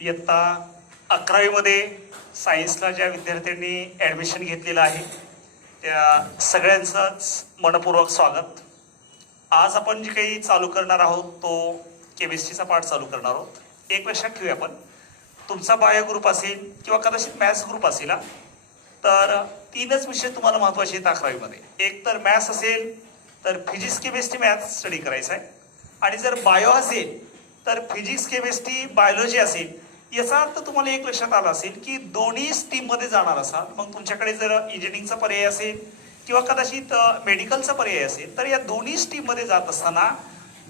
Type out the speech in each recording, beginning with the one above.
इयत्ता 11वीमध्ये सायन्सला ज्या विद्यार्थ्यांनी ॲडमिशन घेतलेलं आहे त्या सगळ्यांचंच मनपूर्वक स्वागत. आज आपण जे काही चालू करणार आहोत तो केमिस्ट्रीचा पाठ चालू करणार आहोत. एक लक्षात ठेवूया, आपण तुमचा बायो ग्रुप असेल किंवा कदाचित मॅथ्स ग्रुप असेल तर तीनच विषय तुम्हाला महत्त्वाचे आहेत 11वीमध्ये. एक तर मॅथ्स असेल तर फिजिक्स केमिस्ट्री मॅथ्स स्टडी करायचा आहे, आणि जर बायो असेल तर फिजिक्स केमिस्ट्री बायोलॉजी असेल. याचा अर्थ तुम्हाला एक लक्षात आला असेल की दोन्ही स्ट्रीममध्ये जाणार असाल. मग तुमच्याकडे जर इंजिनिअरिंगचा पर्याय असेल किंवा कदाचित मेडिकलचा पर्याय असेल तर या दोन्ही स्ट्रीममध्ये जात असताना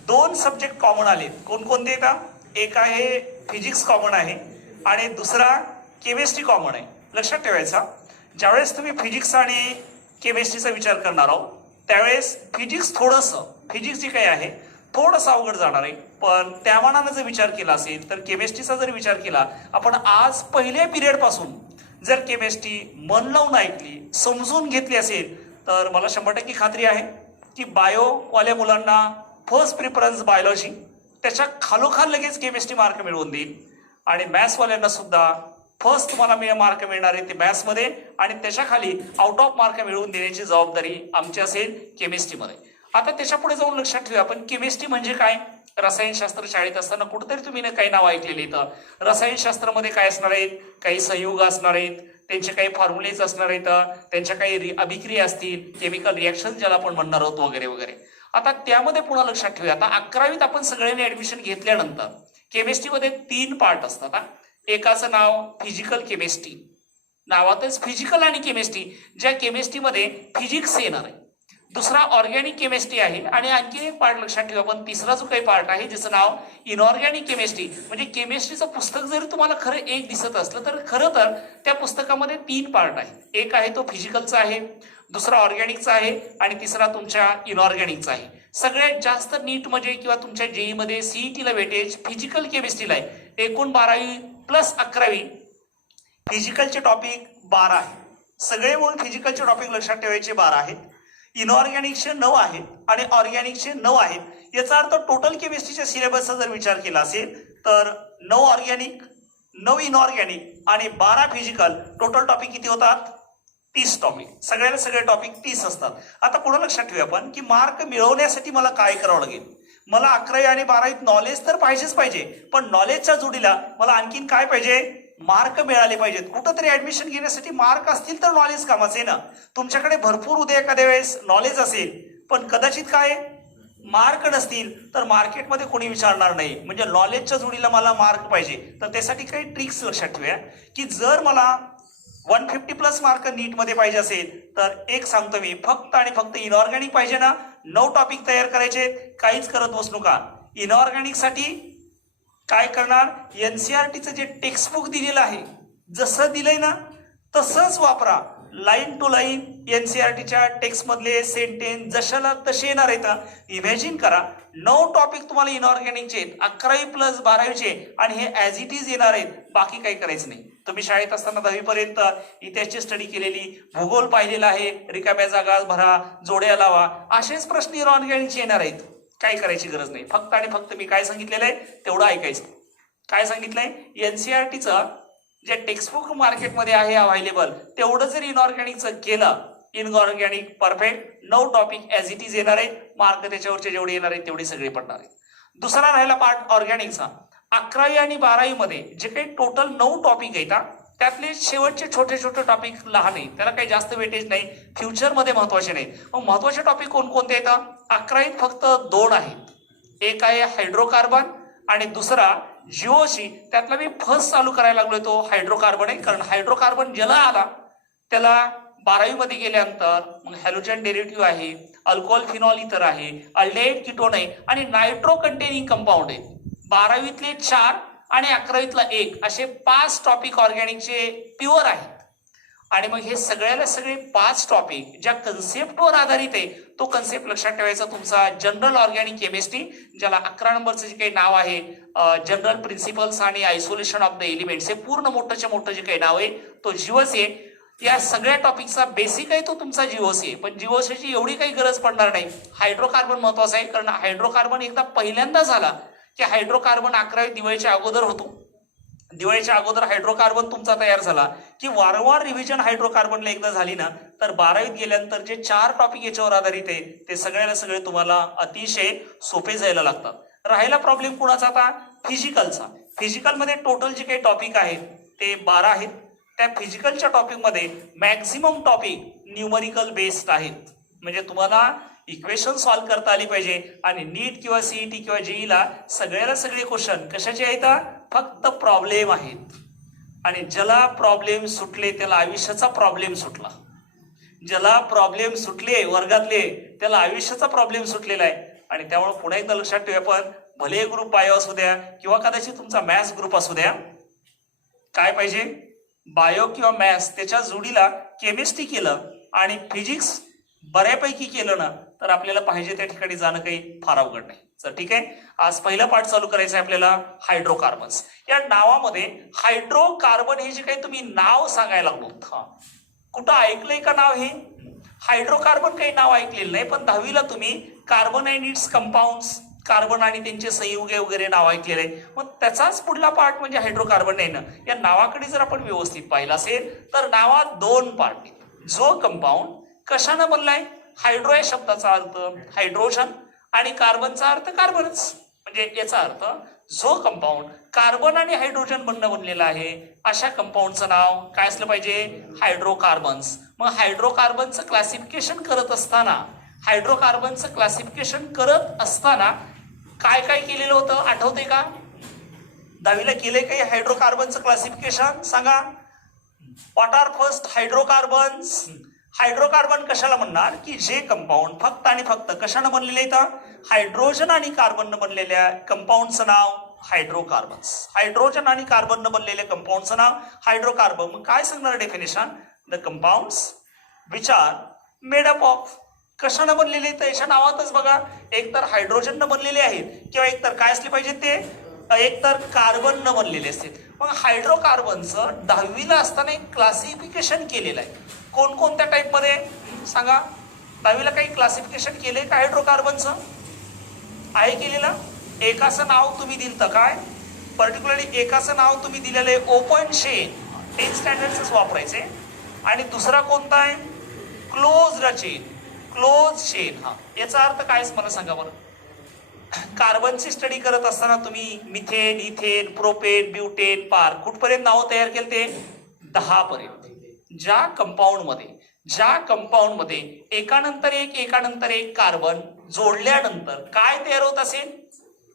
दोन सब्जेक्ट कॉमन आलेत. कोणकोणते येतात? एक आहे फिजिक्स कॉमन आहे आणि दुसरा केमिस्ट्री कॉमन आहे. लक्षात ठेवायचा, ज्यावेळेस तुम्ही फिजिक्स आणि केमिस्ट्रीचा विचार करणार आहोत त्यावेळेस फिजिक्स जे काही आहे थोडंसं अवघड जाणार आहे. पण त्या मानानं जर विचार केला असेल तर केमिस्ट्रीचा जर विचार केला, आपण आज पहिल्या पिरियडपासून जर केमिस्ट्री मन लावून ऐकली, समजून घेतली असेल तर मला 100% खात्री आहे की बायोवाल्या मुलांना फर्स्ट प्रिफरन्स बायोलॉजी, त्याच्या खालोखाल लगेच केमिस्ट्री मार्क मिळवून देईल. आणि मॅथ्सवाल्यांना सुद्धा फर्स्ट तुम्हाला मार्क मिळणार आहे ते मॅथ्समध्ये, आणि त्याच्या खाली आउट ऑफ मार्क मिळवून देण्याची जबाबदारी आमची असेल केमिस्ट्रीमध्ये. आता त्याच्या पुढे जाऊन लक्षात ठेवूया, आपण केमिस्ट्री म्हणजे काय. रसायनशास्त्र शाळेत असताना कुठेतरी तुम्ही काही नाव ऐकलेली. तर रसायनशास्त्रामध्ये काय असणार आहेत? काही संयुग असणार आहेत, त्यांचे काही फॉर्म्युलेज असणार आहेत, त्यांच्या काही अभिक्रिया असतील, केमिकल रिॲक्शन ज्याला आपण म्हणणार आहोत वगैरे वगैरे. आता त्यामध्ये पुन्हा लक्षात ठेवूया, आता 11वीत आपण सगळ्यांनी ऍडमिशन घेतल्यानंतर केमिस्ट्रीमध्ये 3 पार्ट असतात. एकाचं नाव फिजिकल केमिस्ट्री, नावातच फिजिकल आणि केमिस्ट्री, ज्या केमिस्ट्रीमध्ये फिजिक्स येणार आहे. दुसरा ऑर्गॅनिक केमिस्ट्री आहे, आणि आणखी एक पार्ट लक्षात ठेवा, पण तिसरा जो काही पार्ट आहे ज्याचं नाव इनऑर्गॅनिक केमिस्ट्री. म्हणजे केमिस्ट्रीचं पुस्तक जरी तुम्हाला खरं एक दिसत असलं तर खरं तर त्या पुस्तकामध्ये 3 पार्ट आहे. एक आहे तो फिजिकलचा आहे, दुसरा ऑर्गॅनिकचा आहे, आणि तिसरा तुमच्या इनऑर्गॅनिकचा आहे. सगळ्यात जास्त नीट म्हणजे किंवा तुमच्या जेई मध्ये सीईटीला वेटेज फिजिकल केमिस्ट्रीला आहे. एकूण 12वी प्लस 11वी फिजिकलचे टॉपिक 12 आहे. सगळे म्हणून फिजिकलचे टॉपिक लक्षात ठेवायचे 12 आहेत. इनऑर्गॅनिकचे 9 आहेत आणि ऑर्गॅनिकचे 9 आहेत. याचा अर्थ टोटल केमिस्ट्रीच्या सिलेबसचा जर विचार केला असेल तर 9 ऑर्गॅनिक, 9 इनऑर्गॅनिक आणि 12 फिजिकल, टोटल टॉपिक किती होतात? 30 टॉपिक. सगळे टॉपिक 30 असतात. आता पुढे लक्षात ठेवूया आपण की मार्क मिळवण्यासाठी मला काय करावं लागेल. मला 11वी आणि 12वीत नॉलेज तर पाहिजेच पाहिजे, पण नॉलेजच्या जोडीला मला आणखीन काय पाहिजे? मार्क मिळाले पाहिजेत. कुठंतरी ऍडमिशन घेण्यासाठी मार्क असतील तर नॉलेज कामाचे आहे ना. तुमच्याकडे भरपूर उद्या एखाद्या वेळेस नॉलेज असेल पण कदाचित काय मार्क नसतील तर मार्केटमध्ये कोणी विचारणार नाही. म्हणजे नॉलेजच्या जोडीला मला मार्क पाहिजे. तर त्यासाठी काही ट्रिक्स लक्षात ठेवूया की जर मला 150 प्लस मार्क नीटमध्ये पाहिजे असेल तर एक सांगतो मी, फक्त आणि फक्त इनऑर्गॅनिक पाहिजे ना. 9 टॉपिक तयार करायचे, काहीच करत बसू नका. इनऑर्गॅनिकसाठी काय करणार? एनसीईआरटीचं जे टेक्स्टबुक दिलेलं आहे जसं दिलंय ना तसंच वापरा. लाईन टू लाईन एनसीईआरटीच्या टेक्स्टमधले सेंटेन्स जशाला तसे येणार आहेत. इमॅजिन करा 9 टॉपिक तुम्हाला इनऑर्गॅनिकचे, 11वी प्लस 12वीचे, आणि हे ॲज इट इज येणार आहेत. बाकी काही करायचं नाही. तुम्ही शाळेत असताना 10वी पर्यंत इतिहासची स्टडी केलेली, भूगोल पाहिलेला आहे, रिकाम्या जागा भरा, जोड्या लावा, असेच प्रश्न इनऑर्गॅनिकचे येणार आहेत. काही करायची गरज नाही. फक्त आणि फक्त मी काय सांगितलेलं आहे तेवढं ऐकायचं. काय सांगितलंय? एनसीईआरटीचं जे टेक्स्टबुक मार्केटमध्ये आहे अवेलेबल तेवढं जर इनऑर्गॅनिकचं केलं, inorganic perfect 9 topic as it is येणार आहे. मार्क त्याच्यावरचे जेवढे येणार आहेत तेवढे सगळे पडणार आहेत. दुसरा राहिला पार्ट ऑर्गॅनिकचा. 11वी आणि 12वी मध्ये जे काही टोटल 9 टॉपिक आहेत त्यातले शेवटचे छोटे छोटे टॉपिक लहान आहेत, त्याला काही जास्त वेटेज नाही, फ्युचरमध्ये महत्वाचे नाहीत. मग महत्वाचे टॉपिक कोणकोणते आहेत? 11वीत फक्त 2 आहेत. एक आहे हायड्रोकार्बन आणि दुसरा जीओसी. त्यातला मी फर्स्ट चालू करायला लागलोय तो हायड्रोकार्बन आहे, कारण हायड्रोकार्बन ज्याला आला त्याला 12वी मध्ये गेल्यानंतर मग हॅलोजन डेरिव्हेटिव्ह आहे, अल्कोहोल फिनॉल इथर आहे, अल्डेहाइड कीटोन आहे आणि नायट्रो कंटेनिंग कंपाऊंड आहे. 12वीतले 4 आणि 11वीतला 1 असे 5 टॉपिक ऑर्गॅनिकचे प्युअर आहेत. आणि मग हे सगळ्याला सगळे 5 टॉपिक ज्या कन्सेप्टवर आधारित आहे तो कन्सेप्ट लक्षात ठेवायचा तुमचा जनरल ऑर्गॅनिक केमिस्ट्री, ज्याला 11 नंबरचं जे काही नाव आहे जनरल प्रिन्सिपल्स आणि आयसोलेशन ऑफ द एलिमेंट्स, हे पूर्ण मोठंच्या मोठं जे काही नाव आहे तो जीओसी आहे. या सगळ्या टॉपिकचा बेसिक आहे तो तुमचा जीओसी आहे, पण जीओसीची एवढी काही गरज पडणार नाही. हायड्रोकार्बन महत्वाचा आहे, कारण हायड्रोकार्बन एकदा पहिल्यांदा झाला की हायड्रोकार्बन 11वी दिवाळीच्या अगोदर होतो. दिवाळीच्या अगोदर हायड्रोकार्बन तुमचा तयार झाला की वारंवार रिव्हिजन हायड्रोकार्बनला एकदा झाली ना तर 12वीत गेल्यानंतर जे 4 टॉपिक याच्यावर आधारित आहे ते सगळ्याला सगळे तुम्हाला अतिशय सोपे जायला लागतात। राहिला प्रॉब्लेम कुणाचा आता? फिजिकलचा। फिजिकलमध्ये टोटल जे काही टॉपिक आहेत ते 12 आहेत। त्या फिजिकलच्या टॉपिकमध्ये मॅक्झिमम टॉपिक न्यूमरिकल बेस्ड आहेत, म्हणजे तुम्हाला इक्वेशन सॉल्व्ह करता आली पाहिजे। आणि नीट किंवा सीईटी किंवा जेईला सगळ्याला सगळे क्वेश्चन कशाचे आहेत? फक्त प्रॉब्लेम आहेत। आणि ज्याला प्रॉब्लेम सुटले त्याला आयुष्याचा प्रॉब्लेम सुटला, ज्याला प्रॉब्लेम सुटले वर्गातले त्याला आयुष्याचा प्रॉब्लेम सुटलेला आहे। आणि त्यामुळे पुन्हा एकदा लक्षात ठेवा, आपण भले ग्रुप बायो असू द्या किंवा कदाचित तुमचा मॅथ्स ग्रुप असू द्या, काय पाहिजे? बायो किंवा मॅथ्स त्याच्या जोडीला केमिस्ट्री केलं आणि फिजिक्स बऱ्यापैकी केलं ना तर आपल्याला पाहिजे त्या ठिकाणी जाणं काही फार अवघड नाही। तर ठीक आहे, आज पहिला पाठ चालू करायचा आहे आपल्याला हायड्रोकार्बन्स। या नावामध्ये हायड्रोकार्बन हे जे काही तुम्ही नाव सांगायला लागलो, कुठं ऐकलंय का नाव? हे हायड्रोकार्बन काही नाव ऐकलेलं नाही, पण 10वीला तुम्ही carbon and it's compounds, carbon आणि त्यांचे संयुगे वगैरे नाव ऐकलेले आहे। मग त्याचाच पुढला पार्ट म्हणजे हायड्रोकार्बन नाही ना। या नावाकडे जर आपण व्यवस्थित पाहिलं असेल तर नावात 2 पार्ट आहेत। जो कंपाऊंड कशानं बनलाय? हायड्रो या शब्दाचा अर्थ हायड्रोजन आणि कार्बनचा अर्थ कार्बनच, म्हणजे याचा अर्थ जो कंपाऊंड कार्बन आणि हायड्रोजन बनलेला आहे अशा कंपाऊंडचं नाव काय असलं पाहिजे? हायड्रोकार्बन्स। मग हायड्रोकार्बनचं क्लासिफिकेशन करत असताना काय काय केलेलं होतं आठवतंय का? 10वीला केलंय काही हायड्रोकार्बनचं क्लासिफिकेशन? सांगा, what are first hydrocarbons? Hydrocarbon कशाला म्हणणार की जे कंपाऊंड फक्त आणि फक्त कशानं बनलेले आहेत? हायड्रोजन आणि कार्बननं बनलेल्या कंपाऊंडचं नाव हायड्रोकार्बन्स। हायड्रोजन आणि कार्बननं बनलेल्या कंपाऊंडचं नाव हायड्रोकार्बन। मग काय सांगणार definition? The compounds which are made up of, कशानं बनलेले आहेत? याच्या नावातच बघा, एकतर हायड्रोजननं बनलेले आहेत किंवा एकतर काय असले पाहिजे ते एकतर कार्बननं बनलेले असतील। मग हायड्रोकार्बनचं 10वीला असताना एक क्लासिफिकेशन केलेलं आहे। कोणकोणत्या टाईपमध्ये सांगा? 10वीला काही क्लासिफिकेशन केले का हायड्रोकार्बनचं? आहे केलेलं? एकाचं नाव तुम्ही दिलं काय? पर्टिक्युलरली एकाचं नाव तुम्ही दिलेलं आहे ओपन चेन, 10 स्टँडर्डच वापरायचे। आणि दुसरा कोणता आहे? Closed chain, close chain. हा, याचा अर्थ काय मला सांगा बरं? कार्बनची स्टडी करत असताना तुम्ही मिथेन, इथेन, प्रोपेन, ब्युटेन, पार कुठपर्यंत नाव तयार केले ते? 10 पर्यंत। ज्या कंपाऊंडमध्ये एकानंतर एक कार्बन जोडल्यानंतर काय तयार होत असेल?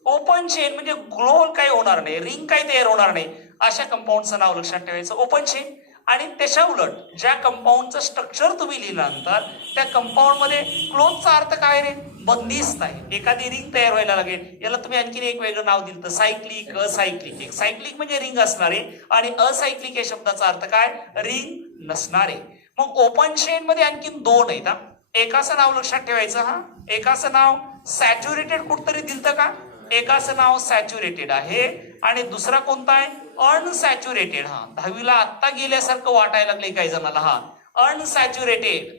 ओपन चेन, म्हणजे ग्लोल काही होणार नाही, रिंग काही तयार होणार नाही, अशा कंपाऊंडचं नाव लक्षात ठेवायचं ओपन चेन। आणि त्याच्या उलट ज्या कंपाऊंडचं स्ट्रक्चर तुम्ही लिहिल्यानंतर त्या कंपाऊंडमध्ये क्लोजचा अर्थ काय रे? बंदिस्त आहे, एखादी रिंग तयार व्हायला लागेल। याला तुम्ही आणखीन एक वेगळं नाव दिलं तर सायक्लिक, असायक्लिक। सायक्लिक म्हणजे रिंग असणारे आणि असायक्लिक या शब्दाचा अर्थ काय? रिंग नसणारे। मग ओपन चेन मध्ये आणखीन 2 आहेत। एकाचं नाव लक्षात ठेवायचं, एकाचं नाव सॅच्युरेटेड कुठतरी दिलतं का? एकाचं नाव सॅच्युरेटेड आहे आणि दुसरा कोणता आहे? अनसॅच्युरेटेड। 10वीला आत्ता गेल्यासारखं वाटायला लागले काही जणांना। अनसॅच्युरेटेड,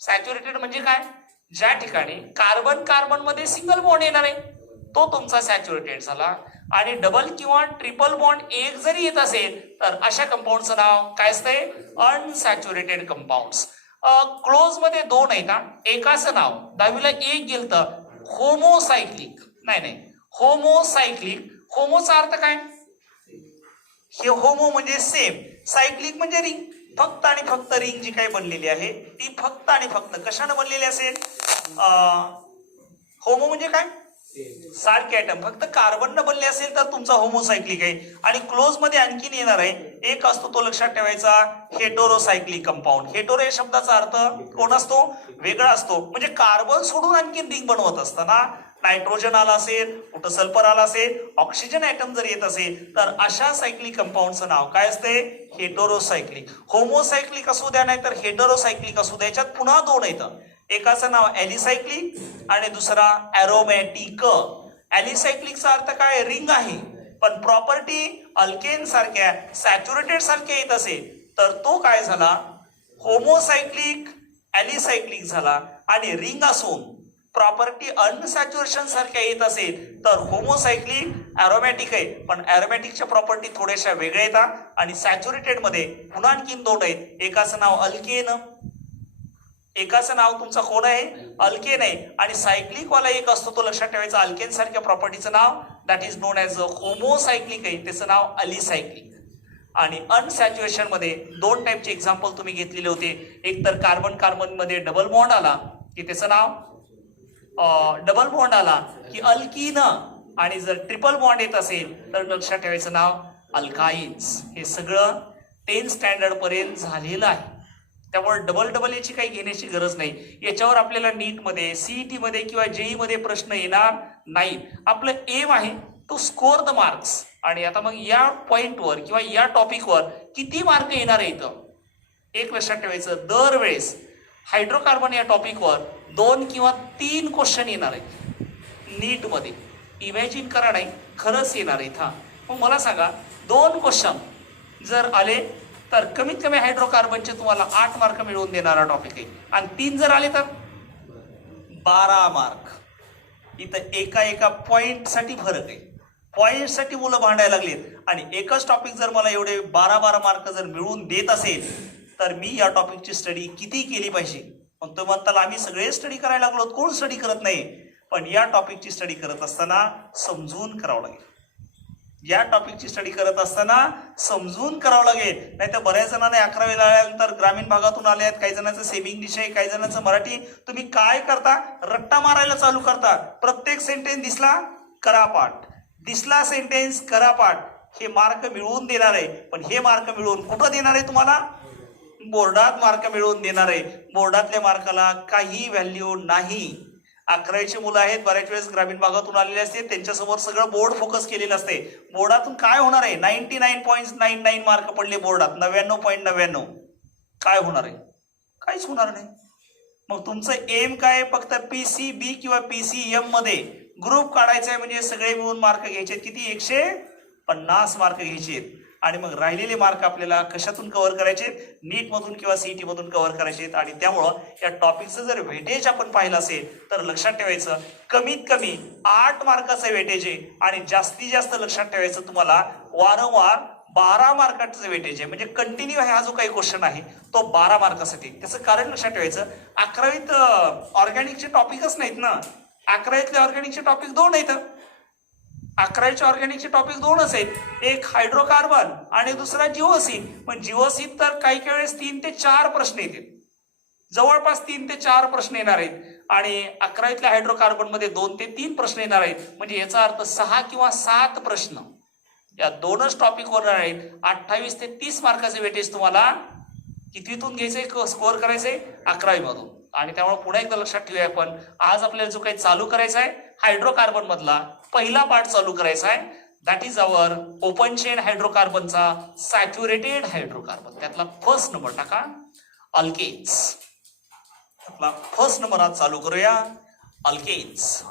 सॅच्युरेटेड म्हणजे काय? ज्या ठिकाणी कार्बन मध्ये सिंगल बॉन्ड येणार आहे तो तुमचा सॅच्युरेटेड झाला। आणि डबल किंवा ट्रिपल बॉन्ड एक जरी येत असेल तर अशा कंपाऊंडचं नाव काय असतंय? Unsaturated compounds. क्लोज मध्ये 2 आहेत। एकाचं नाव 10वीला एक गेलतं होमोसायक्लिक, नाही होमोसायक्लिक। होमोचा अर्थ काय? हे होमो म्हणजे सेम, सायक्लिक म्हणजे रिंग। फक्त आणि फक्त रिंग जी काही बनलेली आहे ती फक्त आणि फक्त कशाने बनलेली असेल? होमो म्हणजे काय? सारखे ऍटम फक्त कार्बननं बनले असेल तर तुमचा होमोसायक्लिक आहे। आणि क्लोज मध्ये आणखीन येणार आहे एक असतो, तो लक्षात ठेवायचा, हेटेरोसायक्लिक कंपाऊंड। हेटेरो या शब्दाचा अर्थ कोण असतो? वेगळा असतो, म्हणजे कार्बन सोडून आणखीन रिंग बनवत असताना नायट्रोजन आला असेल, कुठं सल्फर आला असेल, ऑक्सिजन ऍटम जर येत असेल तर अशा सायक्लिक कंपाऊंडचं नाव काय असते? हेटेरोसायक्लिक। होमोसायक्लिक असू द्या नाही तर हेटेरोसायक्लिक असू द्या, याच्यात पुन्हा 2 येतं। एकाचं नाव ॲलिसायक्लिक आणि दुसरा ॲरोमॅटिक। ॲलिसायक्लिकचा अर्थ काय? रिंग आहे, पण प्रॉपर्टी अल्केन सारख्या सॅच्युरेटेड सारख्या येत असेल तर तो काय झाला? होमोसायक्लिक ॲलिसायक्लिक झाला। आणि रिंग असून प्रॉपर्टी अनसॅच्युरेशन सारख्या येत असेल तर होमोसायक्लिक अरोमॅटिक आहे, पण अरोमॅटिकच्या प्रॉपर्टी थोड्याशा वेगळ्या येतात. आणि सॅच्युरेटेड मध्ये पुन्हा आणखीन दोन आहेत. एकाचं नाव अल्केन, एकाचं नाव तुमचं कोण आहे, अल्केन आहे. आणि सायक्लिक वाला एक असतो तो लक्षात ठेवायचा. अल्केन सारख्या प्रॉपर्टीचं now that is known as होमोसायक्लिक आहे, त्याचं नाव अलिसायक्लिक. आणि अनसॅच्युरेशन मध्ये दोन टाईपचे एक्झाम्पल तुम्ही घेतलेले होते. एक तर कार्बन कार्बन मध्ये डबल बॉन्ड आला की त्याचं नाव डबल बॉन्ड आला की अल्कीन, आणि जर ट्रिपल बॉन्ड येत असेल तर लक्षात ठेवायचं नाव अल्काइन्स. हे सगळं 10th स्टँडर्ड पर्यंत झालेलं आहे. त्यामुळे डबल डबल याची काही घेण्याची गरज नाही. याच्यावर आपल्याला नीटमध्ये, सीईटी मध्ये किंवा जेई मध्ये प्रश्न येणार नाही. आपलं एम आहे टू स्कोर द मार्क्स. आणि आता मग या पॉइंटवर किंवा या टॉपिकवर किती मार्क येणार आहे इथं एक लक्षात ठेवायचं. दरवेळेस हायड्रोकार्बन या टॉपिकवर 2 किंवा 3 क्वेश्चन येणार आहेत नीटमध्ये. इमॅजिन करा, नाही खरंच येणार आहेत. हा मग मला सांगा, 2 क्वेश्चन जर आले तर कमीत कमी हायड्रोकार्बनचे तुम्हाला 8 मार्क मिळवून देणारा टॉपिक आहे. आणि 3 जर आले तर 12 मार्क. इथं एका पॉइंटसाठी फरक आहे. पॉइंटसाठी मुलं भांडायला लागलीत. आणि एकच टॉपिक जर मला एवढे 12 मार्क जर मिळवून देत असेल तर मी या टॉपिकची स्टडी किती केली पाहिजे. पण तो म्हणताल आम्ही सगळे स्टडी करायला लागलो, कोण स्टडी करत नाही. पण या टॉपिकची स्टडी करत असताना समजून करावं लागेल. या टॉपिकची स्टडी करत असताना समजून करावं लागेल. नाही तर बऱ्याच जणांना 11वीला आल्यानंतर ग्रामीण भागातून आले आहेत, काही जणांचं सेम इंग्लिश आहे, काही जणांचं मराठी. तुम्ही काय करता, रट्टा मारायला चालू करता. प्रत्येक सेंटेन्स दिसला करा पाठ, दिसला सेंटेन्स करा पाठ. हे मार्क मिळवून देणार आहे. पण हे मार्क मिळवून कुठं देणार आहे तुम्हाला, बोर्डात मार्क मिळवून देणार आहे. बोर्डातल्या मार्काला काही व्हॅल्यू नाही. 11वीचे मुलं आहेत, बऱ्याच वेळेस ग्रामीण भागातून आलेले असते, त्यांच्यासमोर सगळं बोर्ड फोकस केलेलं असते. बोर्डातून काय होणार आहे, 99.99 मार्क पडले बोर्डात, 99.99. काय होणार आहे, काहीच होणार नाही. मग तुमचं एम काय, फक्त PCB किंवा PCM मध्ये ग्रुप काढायचा आहे. म्हणजे सगळे मिळून मार्क घ्यायचे. किती, 150 मार्क घ्यायचे. आणि मग राहिलेले मार्क आपल्याला कशातून कव्हर करायचे, नीट मधून किंवा सीईटी मधून कव्हर करायचे. आणि त्यामुळं या टॉपिकचं जर वेटेज आपण पाहिलं असेल तर लक्षात ठेवायचं कमीत कमी 8 मार्काचं वेटेज आहे. आणि जास्तीत जास्त लक्षात ठेवायचं तुम्हाला वारंवार 12 मार्काचं वेटेज आहे. म्हणजे कंटिन्यू हा जो काही क्वेश्चन आहे तो 12 मार्कासाठी. त्याचं कारण लक्षात ठेवायचं, 11वीत ऑर्गॅनिकचे टॉपिकच नाहीत ना. 11वीतले ऑर्गॅनिकचे टॉपिक 2 आहेत. 11वीचे ऑर्गॅनिकचे टॉपिक 2च आहेत. एक हायड्रोकार्बन आणि दुसरा जिओसिन. पण जिओसिन तर काही काही वेळेस 3 ते 4 प्रश्न येतील. जवळपास 3 ते 4 प्रश्न येणार आहेत. आणि 11वीतल्या हायड्रोकार्बन मध्ये 2 ते 3 प्रश्न येणार आहेत. म्हणजे याचा अर्थ 6 किंवा 7 प्रश्न या 2च टॉपिकवर आहेत. 28 ते 30 मार्काचे वेटेज तुम्हाला कितवीतून घ्यायचंय, स्कोअर करायचंय, 11वी मधून. आणि त्यामुळे पुन्हा एकदा लक्षात ठेवूया, आपण आज आपल्याला जो काही चालू करायचा आहे हायड्रोकार्बन मधला पहिला पार्ट चालू करायचा आहे. That is our open chain हायड्रोकार्बनचा सॅच्युरेटेड हायड्रोकार्बन. त्यातला फर्स्ट नंबर टाका, अल्केन्स. त्यातला फर्स्ट नंबर आज चालू करूया, अल्केन्स.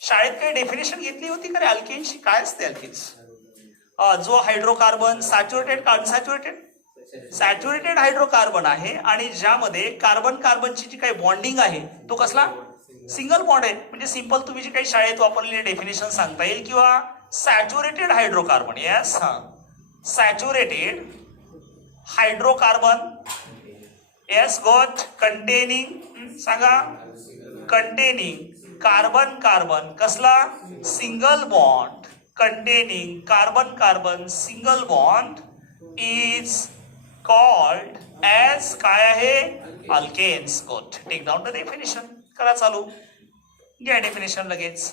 शाळेत काही डेफिनेशन घेतली होती का रे अल्केन्सची, काय असते अल्केन्स? जो हायड्रोकार्बन सॅच्युरेटेड का अनसॅच्युरेटेड, सॅच्युरेटेड हायड्रोकार्बन आहे. आणि ज्यामध्ये कार्बन कार्बनची जी काही बॉन्डिंग आहे तो कसला, सिंगल बॉन्ड आहे. म्हणजे सिंपल तुम्ही जी काही शाळेत वापरलेली डेफिनेशन सांगता येईल. किंवा सॅच्युरेटेड हायड्रोकार्बन, यस हा, saturated hydrocarbon, yes got, containing, सांगा, कंटेनिंग कार्बन कार्बन कसला, single bond, containing carbon carbon single bond is called as काय आहे, alkanes. Good. Take down the definition. करा चालू, घ्या डेफिनेशन लगेच.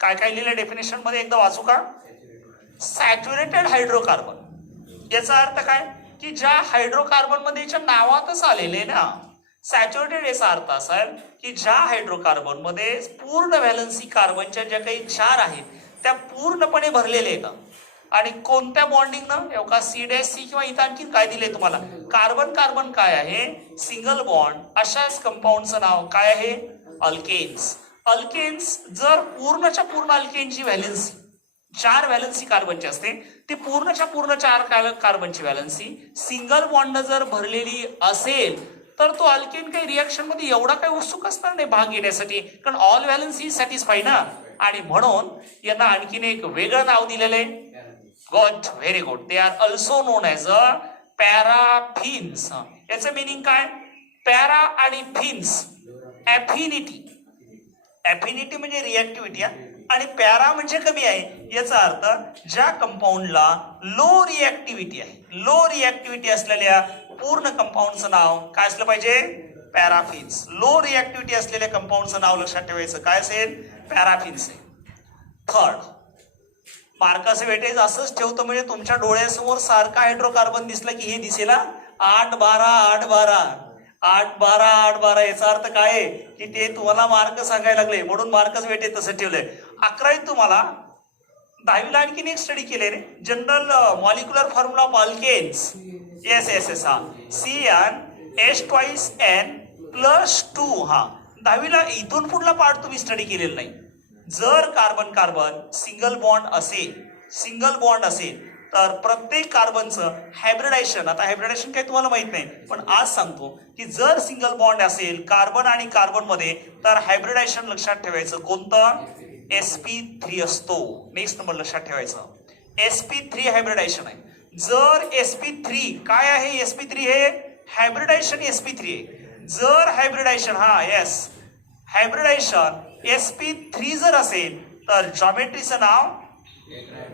काय काय लिहिलं डेफिनेशन मध्ये एकदा वाचू का. सॅच्युरेटेड हायड्रोकार्बन याचा अर्थ काय की ज्या हायड्रोकार्बन मध्ये याच्या नावातच आलेले ना, सॅच्युरेटेड याचा अर्थ असा की ज्या हायड्रोकार्बन मध्ये पूर्ण व्हॅलन्सी कार्बनच्या ज्या काही 4 आहेत त्या पूर्णपणे भरलेले आहेत. आणि कोणत्या बॉन्डिंग ना, एवढा C' किंवा इथं आणखी काय दिले तुम्हाला, कार्बन कार्बन काय आहे, सिंगल बॉन्ड. अशाच कंपाऊंडचं नाव काय आहे, अल्केन्स. अल्केन्स जर पूर्णच्या पूर्ण अल्केनची व्हॅलन्सी 4 व्हॅलन्सी कार्बनची असते, ती पूर्णच्या पूर्ण 4 कार्बनची व्हॅलन्सी सिंगल बॉन्ड जर भरलेली असेल तर तो अल्केन काही रिएक्शन मध्ये एवढा काही उत्सुक असणार नाही भाग घेण्यासाठी, कारण ऑल व्हॅलन्सी सॅटिस्फाय ना, आणि म्हणून यांना आणखीन एक वेगळं नाव दिलेलं आहे. Good, very good. They are also known as a paraffins. याचं मिनिंग काय? पॅरा आणि फिन्स ॲफिनिटी. ॲफिनिटी म्हणजे रिॲक्टिव्हिटी आणि पॅरा म्हणजे कमी आहे. याचा अर्थ ज्या कंपाऊंडला लो रिॲक्टिव्हिटी आहे, लो रिॲक्टिव्हिटी असलेल्या पूर्ण कंपाऊंडचं नाव काय असलं पाहिजे? पॅराफिन्स. लो रिॲक्टिव्हिटी असलेल्या कंपाऊंडचं नाव लक्षात ठेवायचं काय असेल? पॅराफिन्स आहे. थर्ड, मार्काचं वेटेज असंच ठेवतं म्हणजे तुमच्या डोळ्यासमोर सारखा हायड्रोकार्बन दिसला की हे दिसेल 8-12 8-12 8-12 8-12. याचा अर्थ काय आहे की ते तुम्हाला मार्क सांगायला लागले, म्हणून मार्कच वेटेज तसं ठेवलंय. 11वीत तुम्हाला 10वीला आणखीन एक स्टडी केले रे, general molecular formula of alkanes. Yes yes yes. हा CnH2n+2. हा 10वीला इथून पुढला पार्ट तुम्ही स्टडी केलेला नाही. जर कार्बन कार्बन सिंगल बॉन्ड असेल तर प्रत्येक कार्बनचं हायब्रिडायशन, आता हायब्रिडायशन काही तुम्हाला माहित नाही पण आज सांगतो की जर सिंगल बॉन्ड असेल कार्बन आणि कार्बन मध्ये तर हायब्रिडायशन लक्षात ठेवायचं कोणतं? sp3 असतो. नेक्स्ट नंबर लक्षात ठेवायचं sp3 हायब्रिडायशन आहे. जर sp3 काय आहे? sp3 हे हायब्रिडायशन sp3 आहे. जर हायब्रिडायशन हायब्रिडायशन sp3 जर असेल तर जॉमेट्रीचं नाव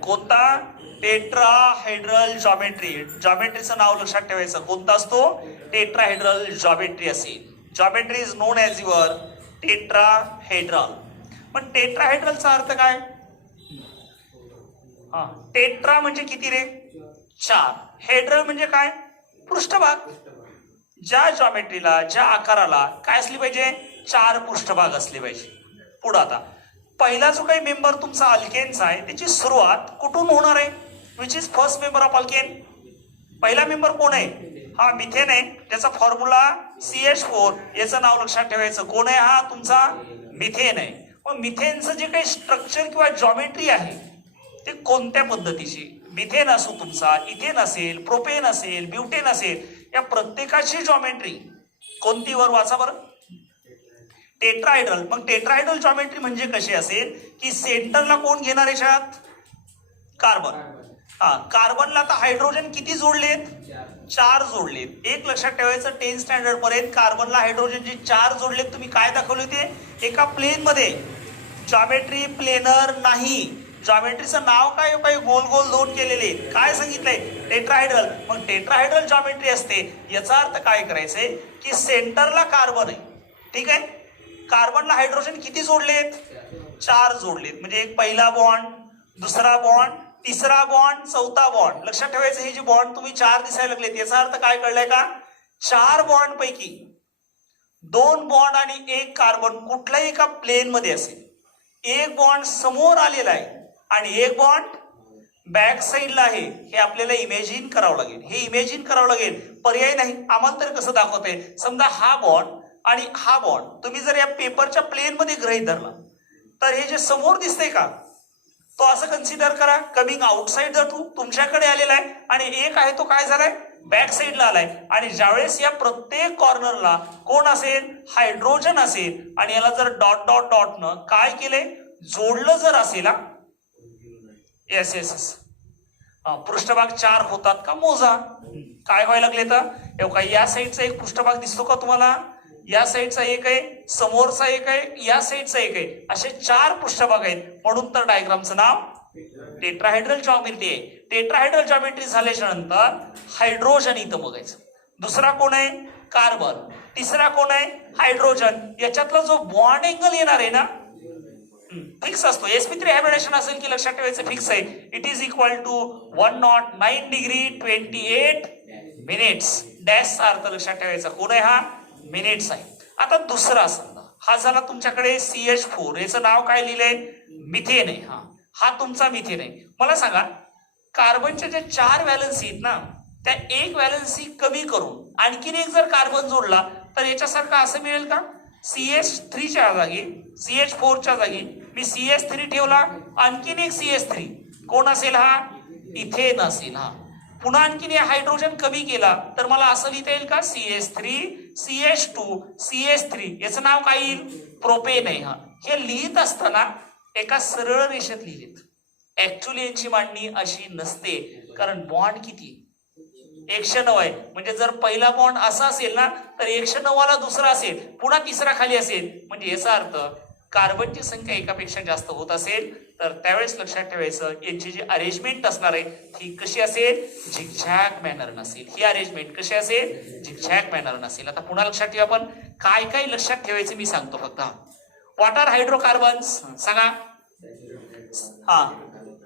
कोणता? Tetrahedral geometry. जॉमेट्रीचं नाव लक्षात ठेवायचं कोणता असतो? टेट्राहेड्रल जॉमेट्री असेल. Geometry is known as your tetrahedral. पण टेट्राहेड्रलचा अर्थ काय? टेट्रा म्हणजे किती रे? 4. हेड्रल म्हणजे काय? पृष्ठभाग. ज्या जॉमेट्रीला, ज्या आकाराला काय असली पाहिजे? 4 पृष्ठभाग असले पाहिजे. पुढे आता पहिला जो काही मेंबर तुमचा अल्केनचा आहे त्याची सुरुवात कुठून होणार आहे? Which is first member of alkane? पहिला मेंबर कोण आहे? हा मिथेन आहे, त्याचा फॉर्म्युला CH4. याचं नाव लक्षात ठेवायचं. कोण आहे? हा तुमचा मिथेन आहे. मग मिथेनचं जे काही स्ट्रक्चर किंवा जॉमेट्री आहे ते कोणत्या पद्धतीची? मिथेन असो तुमचा, इथेन असेल, प्रोपेन असेल, ब्युटेन असेल, या प्रत्येकाची जॉमेट्री कोणती? वर वाचा बरं. टेट्राहेड्रल. मग टेट्राहेड्रल जॉमेट्री म्हणजे कशी असेल की सेंटरला कोण घेणार याच्यात? कार्बन. कार्बनला आता हायड्रोजन किती जोडलेत? 4 जोडलेत. एक लक्षात ठेवायचं 10 स्टँडर्ड पर्यंत कार्बनला हायड्रोजन जे 4 जोडलेत तुम्ही काय दाखवले होते? एका प्लेन मध्ये. जॉमेट्री प्लेनर नाही. जॉमेट्रीचं नाव काय? काही गोल गोल 2 केलेले. काय सांगितलंय? टेट्राहेड्रल. मग टेट्राहेड्रल जॉमेट्री असते. याचा अर्थ काय करायचंय की सेंटरला कार्बन आहे, ठीक आहे. कार्बनला हायड्रोजन किती जोडलेत? 4 जोडलेत. म्हणजे एक पहिला बॉन्ड, दुसरा बॉन्ड, तिसरा बॉन्ड, चौथा बॉन्ड. लक्षात ठेवायचं हे जे बॉन्ड तुम्ही 4 दिसायला लागलेत याचा अर्थ काय कळलाय का? 4 बॉन्ड पैकी 2 बॉन्ड आणि 1 कार्बन कुठल्याही एका प्लेन मध्ये असेल. एक बॉन्ड समोर आलेला आहे आणि एक बॉन्ड बॅक साईडला आहे. हे आपल्याला इमॅजिन करावं लागेल. हे इमॅजिन करावं लागेल, पर्याय नाही. आम्हाला तर कसं दाखवतंय? समजा हा बॉन्ड आणि हा बॉन्ड तुम्ही जर या पेपरच्या प्लेन मध्ये गृहीत धरला तर हे जे समोर दिसतंय का तो असं कन्सिडर करा कमिंग आउटसाइड द टू, तुमच्याकडे आलेला आहे. आणि एक आहे तो काय झालाय? बॅक साईडला आलाय. आणि ज्यावेळेस या प्रत्येक कॉर्नरला कोण असेल? हायड्रोजन असेल. आणि याला जर डॉट डॉट डॉट न काय केलंय? जोडलं जर असेल. Yes yes yes. पृष्ठभाग 4 होतात का? मोजा. काय व्हायला लागले तर या साईडचा एक पृष्ठभाग दिसतो का तुम्हाला? या साईडचा एक आहे, समोरचा एक आहे, या साईडचा एक आहे. असे 4 पृष्ठभाग आहेत. म्हणून तर डायग्रामचं नाव टेट्राहेड्रल जॉमेट्री आहे. टेट्राहेड्रल जॉमेट्री झाल्याच्या नंतर हायड्रोजन इथं बघायचं. दुसरा कोण आहे? कार्बन. तिसरा कोण आहे? हायड्रोजन. याच्यातला जो बॉन्ड एंगल येणार आहे ना फिक्स असतो. sp3 हायब्रिडेशन असेल की लक्षात ठेवायचं फिक्स आहे. It is equal to 109 degree 28 minutes. Dash अर्थ लक्षात ठेवायचा. कोण आहे? हा मिनिट्स आहे. आता दुसरा समजा हा झाला तुमच्याकडे CH4. याचं नाव काय लिहिलंय? मिथेन आहे. हा तुमचा मिथेन आहे. मला सांगा कार्बनच्या ज्या 4 व्हॅलन्सी आहेत ना त्या एक व्हॅलन्सी कमी करून आणखीन एक जर कार्बन जोडला तर याच्यासारखं असं मिळेल का? CH3च्या जागी CH4च्या जागी मी CH3 ठेवला, आणखीन एक CH3 कोण असेल हा? इथेन असेल हा. पुन्हा आणखीन हे हायड्रोजन कमी केला तर मला असं लिहिता येईल का? CH3 CH2 CH3 याचं नाव काय येईल? प्रोपेन आहे हा. हे लिहित असताना एका सरळ रेषेत लिहिलेत. ऍक्च्युली यांची मांडणी अशी नसते, कारण बॉन्ड किती? 109 आहे. म्हणजे जर पहिला बॉन्ड असा असेल ना तर 109 दुसरा असेल, पुन्हा तिसरा खाली असेल, म्हणजे याचा अर्थ कार्बनची संख्या एकापेक्षा जास्त होत असेल तर त्यावेळेस लक्षात ठेवायचं यांची जी अरेंजमेंट असणार आहे ती कशी असेल? झिगझॅग मॅनर नसेल. ही अरेंजमेंट कशी असेल? झिगझॅग मॅनर नसेल. आता पुन्हा लक्षात ठेवा, आपण काय काय लक्षात ठेवायचं मी सांगतो फक्त. व्हॉट आर हायड्रोकार्बन्स सांगा. हा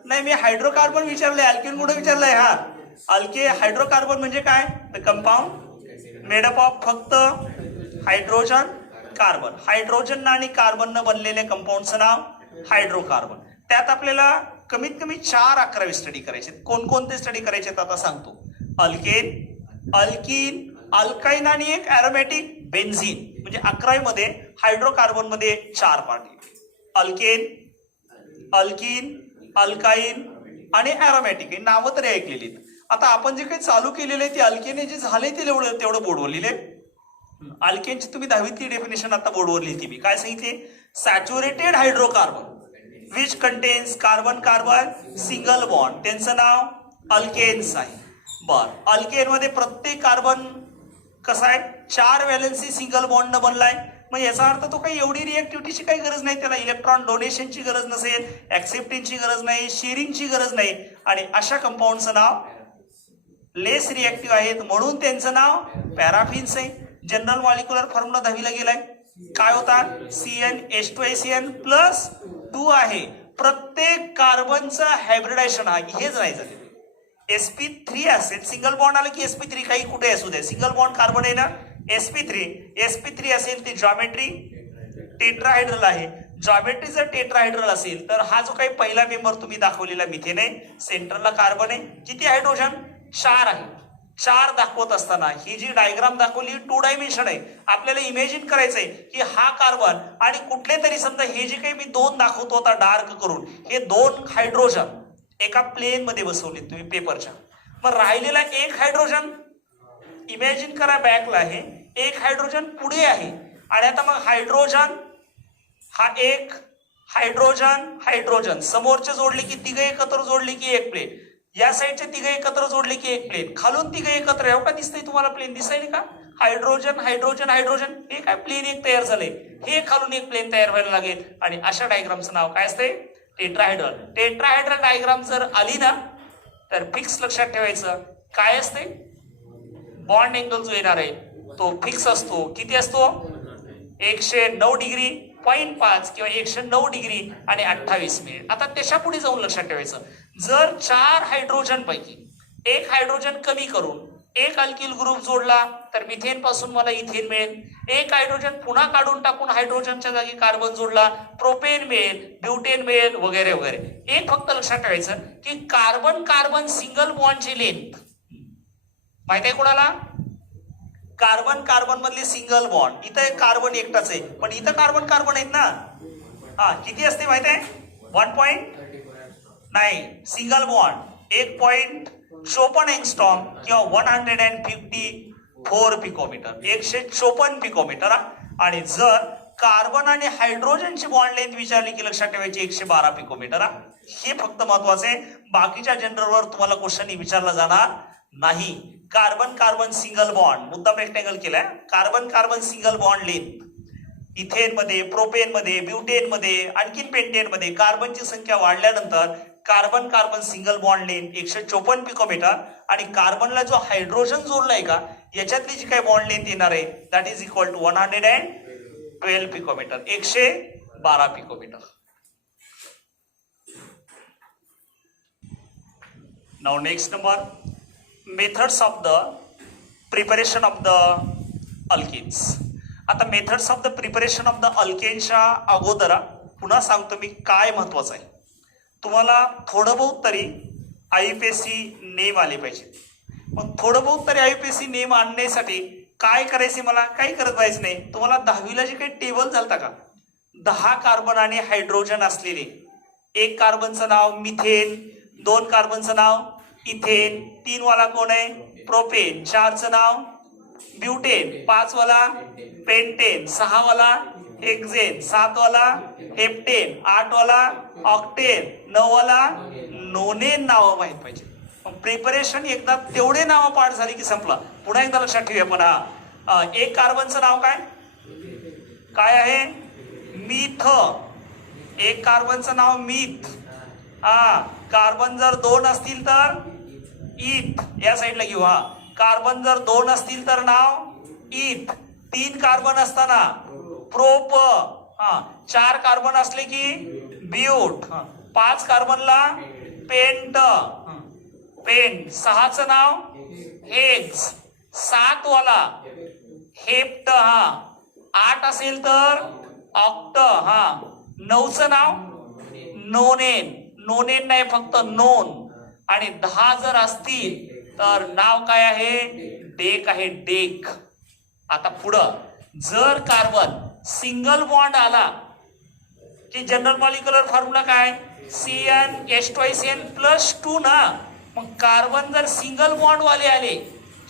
नाही, मी हायड्रोकार्बन विचारलंय, अल्केन कुठे विचारलंय? हा हायड्रोकार्बन म्हणजे काय? The compound made up of फक्त हायड्रोजन कार्बन. हायड्रोजन आणि कार्बन बनलेले कंपाऊंडचं नाव हायड्रोकार्बन. त्यात आपल्याला कमीत कमी 4-11 स्टडी करायचे. कोणकोणते स्टडी करायचे आता सांगतो. अल्केन, अल्कीन, अल्काईन आणि एक ॲरोमॅटिक बेन्झीन. म्हणजे 11 मध्ये हायड्रोकार्बन मध्ये 4 पार्ट. अल्केन, अल्कीन, अल्काईन आणि ॲरोमॅटिक हे नावं तरी ऐकलेली. आता आपण जे काही चालू केलेलं आहे ते अल्केन जे झाले ते तेवढं बोर्डवर लिहिले. अल्केनची तुम्ही 10वीतली डेफिनेशन आता बोर्डवर लिहिली. मी काय सांगितले? Saturated hydrocarbon which contains carbon carbon single bond, त्यांचं नाव अल्केन्स आहे. बर, अल्केन मध्ये प्रत्येक कार्बन कसा आहे? 4 व्हॅलेन्सी सिंगल बॉन्ड न बनलाय. मग याचा अर्थ तो काही एवढी रिएक्टिव्हिटीची काही गरज नाही, त्याला इलेक्ट्रॉन डोनेशनची गरज नसेल, ऍक्सेप्टिंगची गरज नाही, शेअरिंगची गरज नाही. आणि अशा कंपाऊंडचं नाव लेस रिएक्टिव्ह आहेत म्हणून त्यांचं नाव पॅराफिन्स आहे. जनरल मॉलिक्युलर फॉर्म्युला 10वीला गेलाय. काय होता? CnH2SN+2 आहे. प्रत्येक कार्बनचं हायब्रिडायझेशन हा हेच नाही झालेलं. sp3 असेल, सिंगल बॉन्ड आलं की sp3 काही कुठे असू दे, सिंगल बॉन्ड कार्बन आहे ना, sp3 असेल ती जॉमेट्री टेट्राहायड्रल आहे. जॉमेट्री जर टेट्राहायड्रल असेल तर हा जो काही पहिला मेंबर तुम्ही दाखवलेला मिथेन आहे, सेंटरला कार्बन आहे. किती हायड्रोजन? 4 आहे. 4 दाखवत असताना ही जी डायग्राम दाखवली 2 डायमेन्शन आहे. आपल्याला इमेजिन करायचंय की हा कार्बन आणि कुठले तरी, समजा हे जे काही मी 2 दाखवतो आता डार्क करून, हे 2 हायड्रोजन एका प्लेन मध्ये बसवले तुम्ही पेपरच्या. मग राहिलेला एक हायड्रोजन इमॅजिन करा बॅकला आहे, एक हायड्रोजन पुढे आहे. आणि आता मग हायड्रोजन हा एक हायड्रोजन हायड्रोजन समोरचे जोडले की तिघे एकत्र जोडले की एक प्लेन, या साईडचे तिघे एकत्र जोडले की एक प्लेन, खालून तिघे एकत्र. एवढा दिसतंय तुम्हाला प्लेन? दिसायला का? हायड्रोजन हायड्रोजन हायड्रोजन हे काय प्लेन एक तयार झालंय, हे खालून एक प्लेन तयार व्हायला लागेल. आणि अशा डायग्रामचं नाव काय असते? टेट्राहायड्रल. टेट्राहायड्रल डायग्राम जर आली ना तर फिक्स लक्षात ठेवायचं काय असते? बॉन्ड अँगल जो येणार आहे तो फिक्स असतो. किती असतो? 109 डिग्री 0.5 किंवा 109 डिग्री आणि 28 मिनिट. आता त्याच्या पुढे जाऊन लक्षात ठेवायचं, जर 4 हायड्रोजन पैकी एक हायड्रोजन कमी करून एक अल्किल ग्रुप जोडला तर मिथेन पासून मला इथेन मिळेल. एक हायड्रोजन पुन्हा काढून टाकून हायड्रोजनच्या जागी कार्बन जोडला, प्रोपेन मिळेल, ब्युटेन मिळेल, वगैरे वगैरे. एक फक्त लक्षात ठेवायचं की कार्बन कार्बन सिंगल बॉन्डची लेंथ माहित आहे कोणाला? कार्बन कार्बन मधली सिंगल बॉन्ड. इथं एक कार्बन एकटाच आहे, पण इथं कार्बन कार्बन आहेत ना. हा किती असते माहित आहे? 1 नाही, सिंगल बॉन्ड 1.54 एंगस्ट्रॉम किंवा 154 पिकोमीटर, 154 पिकोमीटर. आणि जर कार्बन आणि हायड्रोजनची बॉन्ड लेंथ विचारली की लक्षात ठेवायची 112 पिकोमीटर. हे फक्त महत्वाचे आहे. बाकीच्या जनरलवर तुम्हाला क्वेश्चन विचारला जाणार नाही. कार्बन कार्बन सिंगल बॉन्ड मुद्दाम रेक्टँगल केलाय. Carbon carbon single bond length ethane मध्ये, प्रोपेन मध्ये, ब्युटेन मध्ये, आणखीन पेंटेन मध्ये कार्बनची संख्या वाढल्यानंतर carbon carbon single bond length 154 picometre. आणि कार्बनला जो हायड्रोजन जोडलाय का याच्यातली जी काही बॉन्ड लेंथ येणार आहे that is equal to 112 picometre, 112 picometre. Now next number, methods of the preparation of the alkanes. आता methods of the preparation of the अल्केन्सच्या अगोदर पुन्हा सांगतो मी काय महत्वाचं आहे. तुम्हाला थोडं बहुत तरी IUPAC नेम आले पाहिजे. मग थोडं बहुत तरी IUPAC नेम आणण्यासाठी काय करायचे? मला काही करत पाहिजे नाही. तुम्हाला 10वीला जे काही टेबल झालता का, 10 कार्बन आणि हायड्रोजन असलेले, एक कार्बनचं नाव मिथेन, 2 कार्बनचं नाव इथेन, 3 वाला कोण आहे प्रोपेन, 4चं नाव ब्युटेन, 5 वाला पेंटेन, 6 वाला हेक्सेन, 7 वाला हेप्टेन, 8 वाला ऑक्टेन, 9 वाला नोनेन नावं माहित पाहिजे. प्रिपरेशन एकदा तेवढे नावं पाठ झाली की संपला. पुन्हा एकदा लक्षात ठेवूया पण हा 1 कार्बनचं नाव काय काय आहे मिथ. 1 कार्बनचं नाव मिथ. कार्बन जर 2 असतील तर इथ, या साईडला घेऊ. कार्बन जर 2 असतील तर नाव इथ. 3 कार्बन असताना प्रोप. 4 कार्बन असले की ब्यूट. 5 कार्बनला पेंट पेंट. 6चं नाव हेक्स. 7 वाला हेप्ट. 8 असेल तर ऑक्ट. 9चं नाव नोनेन. नोनेन नाही फक्त नोन. आणि 10 जर असतील तर नाव काय आहे डेक आहे डेक. आता पुढं जर कार्बन सिंगल बॉन्ड आला की जनरल मॉलिक्युलर फॉर्म्युला काय CnH2n+2 ना. मग कार्बन जर सिंगल बॉन्ड वाले आले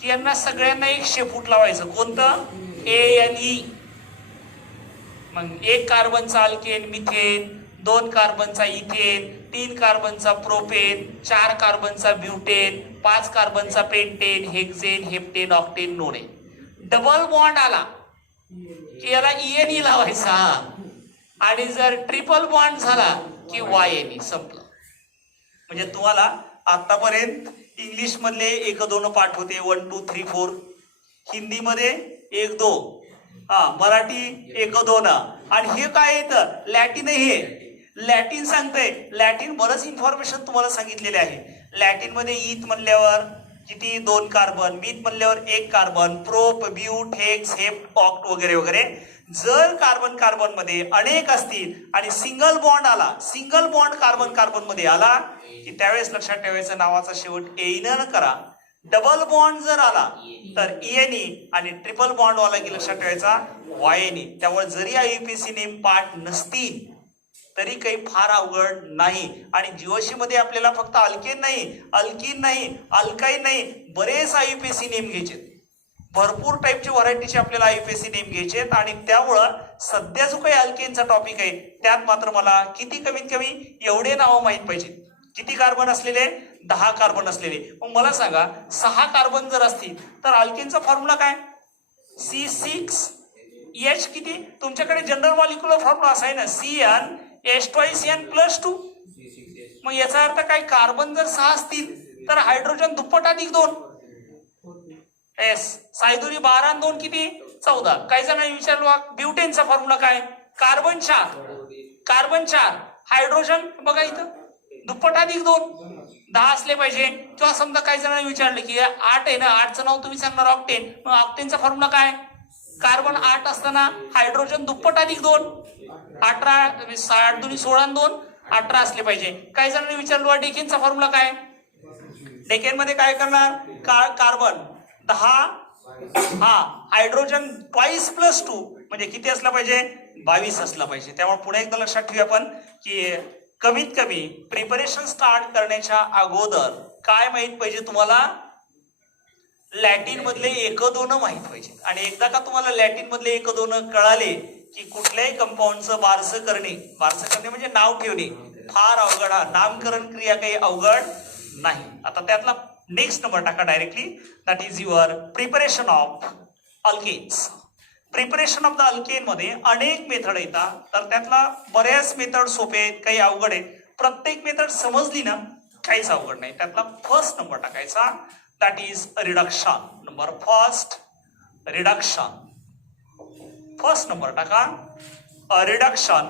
की यांना सगळ्यांना एक शेपूट लावायचं कोणतं ANE. मग 1 कार्बनचा अल्केन मिथेन, 2 कार्बनचा इथेन, 3 कार्बनचा प्रोपेन, 4 कार्बनचा ब्युटेन, 5 कार्बनचा pentane, hexane, heptane, octane, nonane. Double bond आला की याला ENE लावायचा. आणि जर ट्रिपल बॉन्ड झाला की YNE. संपलं. म्हणजे तुम्हाला आतापर्यंत इंग्लिश मधले 1-2 पाठ होते 1 2 3 4. हिंदीमध्ये 1-2. मराठी 1-2. आणि हे काय येतं लॅटिन. हे लॅटिन सांगतंय. लॅटिन बरंच इन्फॉर्मेशन तुम्हाला सांगितलेले आहे. लॅटिन मध्ये ईथ म्हणल्यावर किती 2 कार्बन, मीथ म्हणल्यावर 1 carbon, prop, but, hex, hept, oct वगैरे वगैरे. जर कार्बन कार्बन मध्ये अनेक असतील आणि सिंगल बॉन्ड आला, सिंगल बॉन्ड कार्बन कार्बन मध्ये आला की त्यावेळेस लक्षात ठेवायचं नावाचा शेवट एन न करा. डबल बॉन्ड जर आला तर ENE आणि ट्रिपल बॉन्ड वाला की लक्षात ठेवायचा YNE. त्यामुळे जरी IUPAC नेम पाठ नसतील तरी काही फार अवघड नाही. आणि जीओसी मध्ये आपल्याला फक्त अल्केन नाही, अल्कीन नाही, अल्काईन नाही, बरेच IUPAC नेम घ्यायचे. भरपूर टाईपचे व्हरायटीचे आपल्याला IUPAC नेम घ्यायचे. आणि त्यामुळं सध्या जो काही अल्केनचा टॉपिक आहे त्यात मात्र मला किती कमीत कमी एवढे नावं माहित पाहिजे. किती कार्बन असलेले 10 कार्बन असलेले. मग मला सांगा 6 कार्बन जर असतील तर अल्केनचा फॉर्म्युला काय C6H. किती तुमच्याकडे जनरल मॉलिक्युलर फॉर्म्युला असा आहे ना CnH2n+2. मग याचा अर्थ काय कार्बन जर 6 असतील तर हायड्रोजन दुप्पट अधिक 2. सायदुरी 12 आणि 2 किती 14. काही जणांनी विचारलं ब्युटेनचा फॉर्म्युला काय कार्बन 4 हायड्रोजन बघा इथं दुप्पट अधिक 2 10 असले पाहिजे. किंवा समजा काही जणांनी विचारलं की 8 आहे ना 8चं नाव तुम्ही सांगणार ऑक्टेन. मग ऑक्टेनचा फॉर्म्युला काय कार्बन 8 असताना हायड्रोजन दुप्पट अधिक 2 18 8 2 16 आणि 2 18 असले पाहिजे. काही जणांनी विचारलं डेकेनचा फॉर्म्युला काय. डेकेन मध्ये काय करणार कार्बन 10 हायड्रोजन 22+2 म्हणजे किती असला पाहिजे 22 असला पाहिजे. त्यामुळे पुढे एकदा लक्षात ठेवूया आपण की कमीत कमी प्रिपरेशन स्टार्ट करण्याच्या अगोदर काय माहित पाहिजे तुम्हाला लॅटिन मधले 1-2 माहित पाहिजे. आणि एकदा का तुम्हाला लॅटिन मधले 1-2 कळाले की कुठल्याही कंपाऊंडचं बारसं करणे म्हणजे नाव ठेवणे फार अवघड. नामकरण क्रिया काही अवघड नाही. आता त्यातला नेक्स्ट नंबर टाका directly. That is your preparation of alkanes. Preparation of the alkane मध्ये अनेक मेथड येतात. तर त्यातला बऱ्याच मेथड सोपे आहेत, काही अवघड आहेत. प्रत्येक मेथड समजली ना काहीच अवघड नाही. त्यातला फर्स्ट नंबर टाकायचा that is reduction. Number first reduction. First number टाका reduction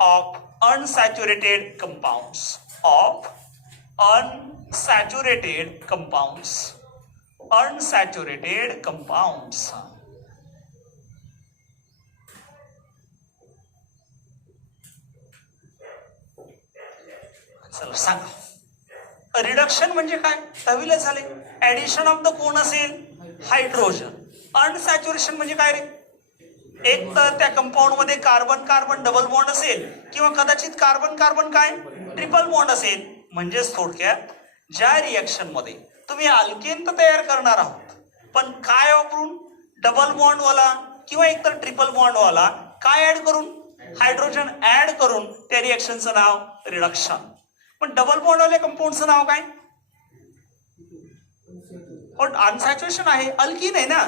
of unsaturated compounds. Of unsaturated compounds. Unsaturated compounds. चला सांगा रिडक्शन म्हणजे काय 10वीला झाले. ऍडिशन ऑफ द कोण असेल हायड्रोजन. अनसॅच्युरेशन म्हणजे काय रे एक तर त्या कंपाऊंड मध्ये कार्बन कार्बन डबल बॉन्ड असेल किंवा कदाचित कार्बन कार्बन काय ट्रिपल बॉन्ड असेल. म्हणजेच थोडक्यात ज्या रिएक्शन मध्ये तुम्ही अल्केन तर तयार करणार आहोत, पण काय वापरून? डबल बॉन्ड वाला किंवा एकतर ट्रिपल बॉन्ड वाला काय ऍड करून? हायड्रोजन ऍड करून त्या रिएक्शनचं नाव रिडक्शन. पण डबल बॉन्ड वाले कंपाऊंडचं नाव काय? पण अनसॅच्युरेशन आहे, अल्कीन आहे ना.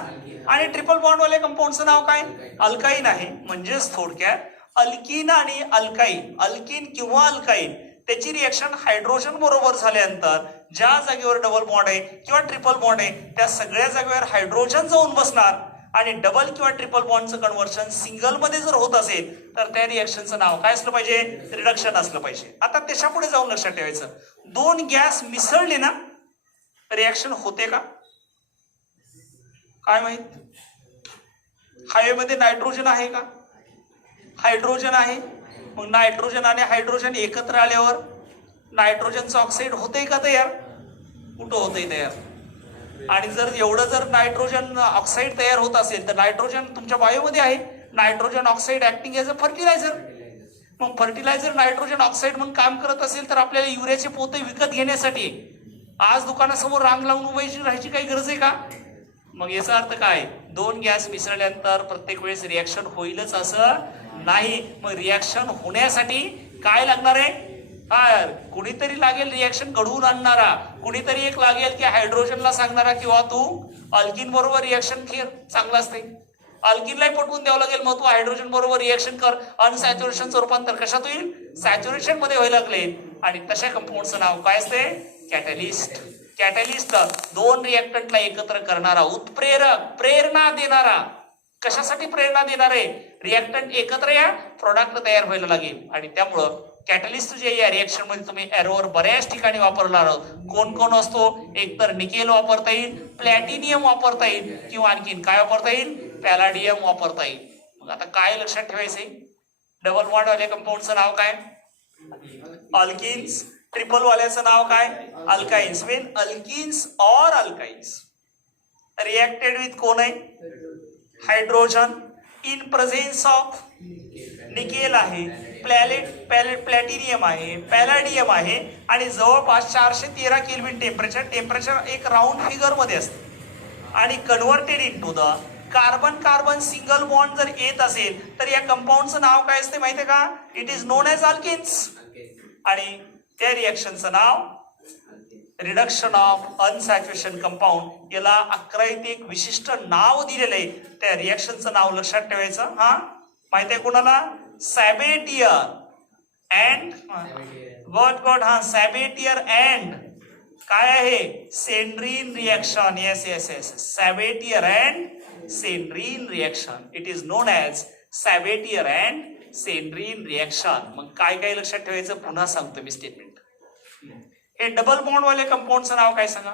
आणि ट्रिपल बॉन्ड वाले कंपाऊंडचं नाव काय? अल्काईन आहे. म्हणजेच थोडक्यात अल्कीन आणि अल्काईन, अल्कीन किंवा अल्काईन त्याची रिएक्शन हायड्रोजन बरोबर झाल्यानंतर ज्या जागेवर डबल बॉन्ड आहे किंवा ट्रिपल बॉन्ड आहे त्या सगळ्या जागेवर हायड्रोजन जाऊन बसणार आणि डबल किंवा ट्रिपल बॉन्डचं कन्व्हर्शन सिंगल मध्ये जर होत असेल तर त्या रिएक्शनचं नाव काय असलं पाहिजे? रिडक्शन असलं पाहिजे. आता त्याच्या पुढे जाऊन लक्षात ठेवायचं, दोन गॅस मिसळले ना रिएक्शन होते का? काय माहित? हवेमध्ये नायट्रोजन आहे का? हायड्रोजन आहे. मग नायट्रोजन आणि हायड्रोजन एकत्र आल्यावर नायट्रोजनचं ऑक्साईड होतंय का तयार? कुठं होतंय तयार? आणि जर एवढं जर नायट्रोजन ऑक्साईड तयार होत असेल तर नायट्रोजन तुमच्या वायूमध्ये आहे. Nitrogen oxide acting as a fertiliser. मग फर्टिलायझर नायट्रोजन ऑक्साईड म्हणून काम करत असेल तर आपल्याला युरियाचे पोते विकत घेण्यासाठी आज दुकानासमोर रांग लावून उभायची राहायची काही गरज आहे का? मग याचा अर्थ काय? दोन गॅस मिसळल्यानंतर प्रत्येक वेळेस रिॲक्शन होईलच असं नाही. मग रिॲक्शन होण्यासाठी काय लागणार आहे? कुणीतरी लागेल रिॲक्शन घडवून आणणारा, कुणीतरी एक लागेल की हायड्रोजनला सांगणारा किंवा तू अल्किन बरोबर रिॲक्शन कर, चांगलं असते. अल्किनलाही पटवून द्यावं लागेल, मग तू हायड्रोजन बरोबर रिॲक्शन कर. अनसॅच्युरेशनचं रूपांतर कशात होईल? सॅच्युरेशन मध्ये व्हायला लागले. आणि तशा कंपाऊंडचं नाव काय असते? कॅटॅलिस्ट. कॅटॅलिस्ट दोन रिएक्टंटला एकत्र करणारा, उत्प्रेरक, प्रेरणा देणारा. कशासाठी प्रेरणा देणारे? रिएक्टंट एकत्र या प्रोडक्ट तयार व्हायला लागेल. आणि त्यामुळं कॅटलिस्ट जे या रिएक्शन मध्ये तुम्ही एरोवर बऱ्याच ठिकाणी वापरणार आहोत. कोण कोण असतो? एकतर निकेल वापरता येईल, प्लॅटिनियम वापरता येईल किंवा आणखीन काय वापरता येईल? पॅलाडियम वापरता येईल. मग आता काय लक्षात ठेवायचंय? डबल बॉन्ड वाल्या कंपाऊंडचं नाव काय? अल्किन्स. ट्रिपल वाल्याचं नाव काय? अल्काइन्स. वेन अल्किन्स और अल्काइन्स रिएक्टेड विथ कोण आहे? Hydrogen in presence of nickel आहे, प्लॅटिनियम आहे, पॅलाडियम आहे आणि जवळपास 413 केल्विन टेम्परेचर एक राऊंड फिगर मध्ये असते. आणि converted into the carbon carbon single bond जर येत असेल तर या कंपाऊंडचं नाव काय असते माहितीये का? It is known as alkenes. आणि त्या रिएक्शनचं नाव रिडक्शन ऑफ अनसॅच्युरेशन कंपाऊंड. याला 11 एक विशिष्ट नाव दिलेलं आहे. त्या रिएक्शनचं नाव लक्षात ठेवायचं. माहिती आहे कोणाला? सॅबेटियर अँड गॉड सॅबेटियर अँड काय आहे? Senderens reaction. Yes yes yes, Sabatier and Senderens reaction. It is known as Sabatier and Senderens reaction. मग काय काय लक्षात ठेवायचं? पुन्हा सांगतो मी स्टेटमेंट. हे डबल बॉन्ड वाले कंपाऊंडचं नाव काय सांगा?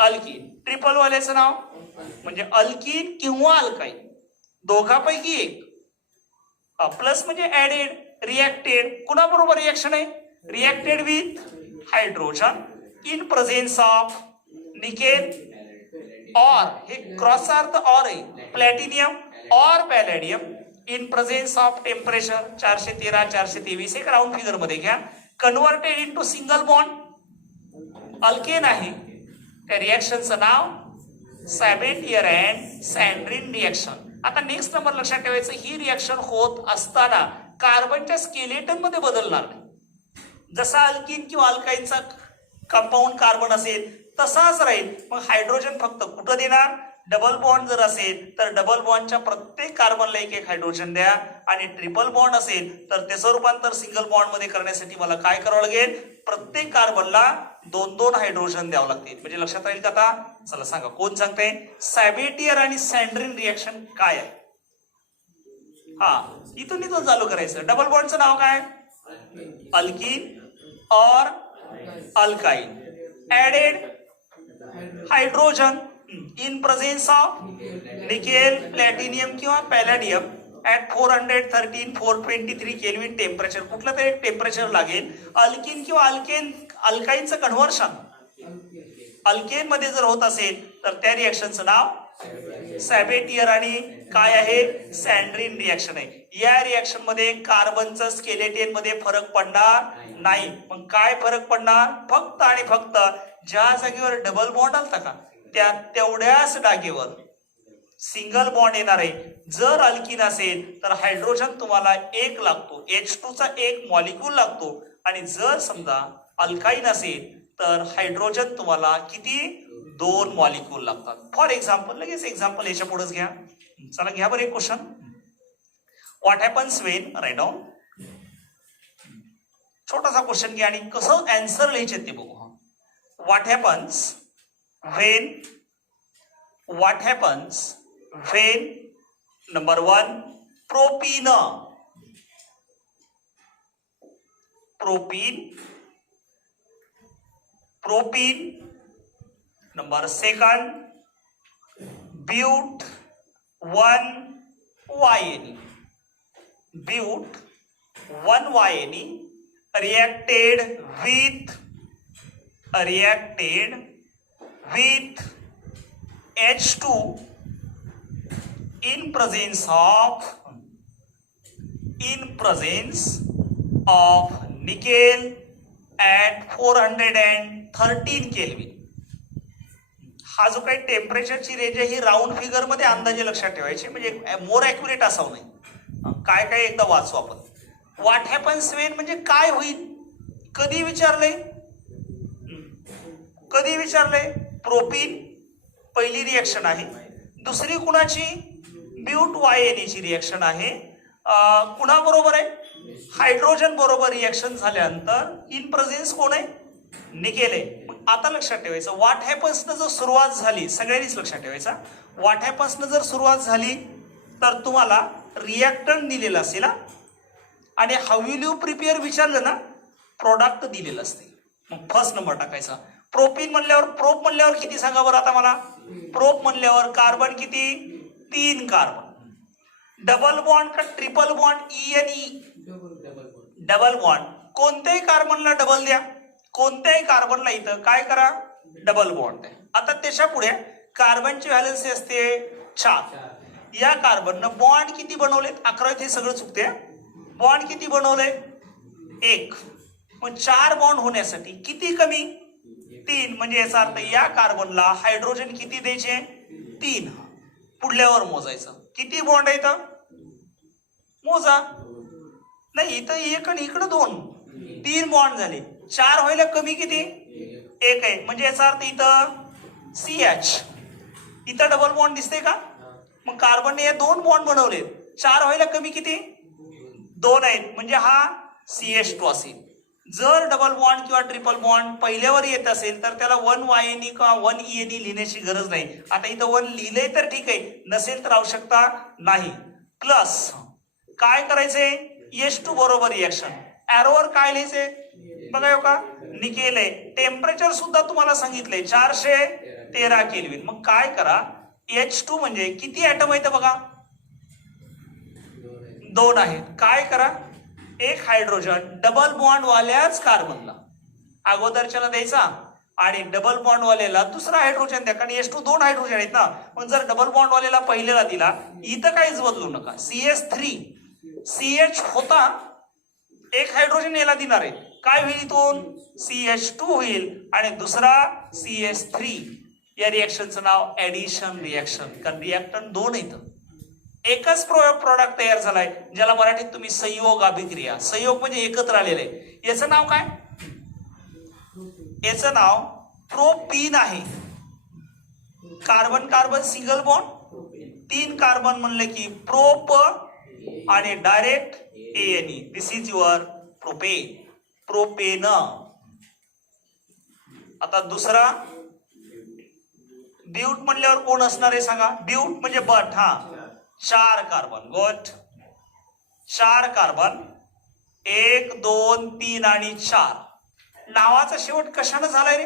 अल्किन. ट्रिपल वाल्याचं नाव म्हणजे अल्किन किंवा अल्काईन, दोघांपैकी एक. प्लस म्हणजे ऍडेड, रिएक्टेड. कुणाबरोबर रिएक्शन आहे? Reacted with hydrogen in presence of nickel और, हे क्रॉस अर्थ और आहे, प्लॅटिनियम और पॅलेडियम इन प्रेझेन्स ऑफ टेम्परेचर 413 423 एक राऊंड फिगर मध्ये घ्या. Converted into single bond alkane आहे. त्या रिएक्शनचं नाव सॅबेटियर अँड सॅन्ड्रीन रिएक्शन. आता नेक्स्ट नंबर लक्षात ठेवायचं, ही रिएक्शन होत असताना कार्बनच्या स्केलेटन मध्ये बदलणार नाही. जसा अल्किन किंवा अल्काईनचा कंपाऊंड कार्बन असेल तसाच राहील. मग हायड्रोजन फक्त कुठं देणार? डबल बॉन्ड जर असेल तर डबल बॉन्डच्या प्रत्येक कार्बनला एक एक हायड्रोजन द्या. आणि ट्रिपल बॉन्ड असेल तर त्याचं रूपांतर सिंगल बॉन्ड मध्ये करण्यासाठी मला काय करावं लागेल? प्रत्येक कार्बनला 2-2 हायड्रोजन द्यावं लागतील. म्हणजे लक्षात राहील का? आता चला सांगा, कोण सांगते? सॅबेटियर आणि सॅन्ड्रीन रिएक्शन काय आहे? इथून चालू करायचं. डबल बॉन्डचं नाव काय? अल्किन और alkyne. Added hydrogen in presence of nickel, platinum किंवा पॅलेडियम ऍट 413 423 केल्विन टेम्परेचर. कुठलं तरी टेम्परेचर लागेल. अल्किन किंवा अल्काईनचं कन्व्हर्शन अल्केन मध्ये जर होत असेल तर त्या रिएक्शनचं नाव सॅबेटियर आणि काय आहे? सँड्रिन रिॲक्शन आहे. या रिॲक्शन मध्ये कार्बनचं स्केलेटन मध्ये फरक पडणार नाही. मग काय फरक पडणार? फक्त आणि फक्त ज्या जागेवर डबल बॉन्ड आलता का त्या तेवढ्याच जागेवर सिंगल बॉन्ड येणार आहे. जर अल्किन असेल तर हायड्रोजन तुम्हाला एक लागतो, H2 चा एक मॉलिक्यूल लागतो. आणि जर समजा अल्काईन असेल तर हायड्रोजन तुम्हाला किती? 2 मॉलिक्यूल लागतात. फॉर एक्झाम्पल, लगेच एक्झाम्पल याच्या पुढेच घ्या. चला घ्या बरं एक question. What happens when, write down. छोटासा क्वेश्चन घ्या आणि कसं आन्सर लिहायचे ते बघू. What happens when number 1 propene number 2 but 1YNE reacted with H2 in presence of nickel at 413 kelvin. हा जो काही टेम्परेचरची रेंज आहे ही राऊंड फिगर मध्ये अंदाजे लक्षात ठेवायची, म्हणजे मोर ॲक्युरेट असावं नाही. काय काय एकदा वाचू आपण. व्हॉट हॅपन्स वेन म्हणजे काय होईल, कधी विचारलंय, प्रोपीन पहिली रिएक्शन आहे. दुसरी कुणाची? ब्यूट YNE ची रिएक्शन आहे. कुणाबरोबर आहे? हायड्रोजन बरोबर रिएक्शन झाल्यानंतर इन प्रेझेन्स कोण आहे? निकेल आहे. आता लक्षात ठेवायचं व्हॉट हॅपन्स जर सुरुवात झाली, सगळ्यांनीच लक्षात ठेवायचा, व्हॉट हॅपन्स जर सुरुवात झाली तर तुम्हाला रिएक्टंट दिलेला असेल आणि हाऊ विल यू प्रिपेअर विचारलं ना, प्रोडक्ट दिलेलं असते. मग फर्स्ट नंबर टाकायचा. प्रोप म्हणल्यावर किती सांगा बरं आता मला. प्रोप म्हणल्यावर कार्बन किती? 3 कार्बन. डबल बॉन्ड का triple bond? ENE double bond. कोणत्याही कार्बनला डबल द्या, कोणत्याही कार्बनला इथं काय करा? डबल बॉन्ड द्या. आता त्याच्या पुढे कार्बनची व्हॅलन्सी असते 4. या कार्बननं बॉन्ड किती बनवलेत? 11. हे सगळं चुकते. बॉन्ड किती बनवले? 1. मग 4 बॉन्ड होण्यासाठी किती कमी? 3. म्हणजे याचा अर्थ या कार्बनला हायड्रोजन किती द्यायचे? 3. पुढल्यावर मोजायचं किती बॉन्ड आहे इथं, मोजा. नाही इथं 1 आणि इकडं 2, 3 बॉन्ड झाले. 4 व्हायला कमी किती? 1 आहे. म्हणजे याचा अर्थ इथं CH, इथं डबल बॉन्ड दिसते का? मग कार्बनने 2 बॉन्ड बनवले. 4 व्हायला कमी किती? 2 आहेत. म्हणजे हा CH2 असेल. जर डबल बॉन्ड किंवा ट्रिपल बॉन्ड पहिल्यावर येत असेल तर त्याला 1YNE किंवा 1ENE लिहिण्याची गरज नाही. आता इथं 1 लिहिलंय तर ठीक आहे, नसेल तर आवश्यकता नाही. प्लस काय करायचंय? H2 बरोबर रिएक्शन. ॲरोवर काय लिहायचंय बघा, हो का निकेल आहे. टेम्परेचर सुद्धा तुम्हाला सांगितलंय 413 केल्विन. मग काय करा? H2 म्हणजे किती ॲटम आहेत बघा? 2 आहेत. काय करा? एक हायड्रोजन डबल बॉन्ड वाल्याच कार्बनला अगोदरच्याला द्यायचा आणि डबल बॉन्ड वाल्याला दुसरा हायड्रोजन द्या, कारण H2 2 हायड्रोजन आहेत ना. पण जर डबल बॉन्ड वाल्याला पहिल्याला दिला, इथं काहीच बदलू नका. CH3 CH होता, एक हायड्रोजन याला देणार आहे. काय होईल इथून? CH2 होईल आणि दुसरा CH3. या रिएक्शनचं नाव ऍडिशन रिएक्शन, कारण रिएक्टंट 2 आहेत. एकच प्रोडक्ट तयार झालाय ज्याला मराठीत तुम्ही संयोग अभिक्रिया, संयोग म्हणजे एकत्र आलेलं आहे. याचं नाव काय? याचं नाव प्रोपीन आहे. Carbon carbon single bond, 3 carbon म्हणले की प्रोप आणि direct ANE. This is your propane. आता दुसरा ब्यूट म्हणल्यावर कोण असणार आहे सांगा? ब्यूट म्हणजे बट. हा 4 कार्बन. गुड. 4 कार्बन, 1 2 3 आणि 4. नावाचा शेवट कशाने झालाय रे?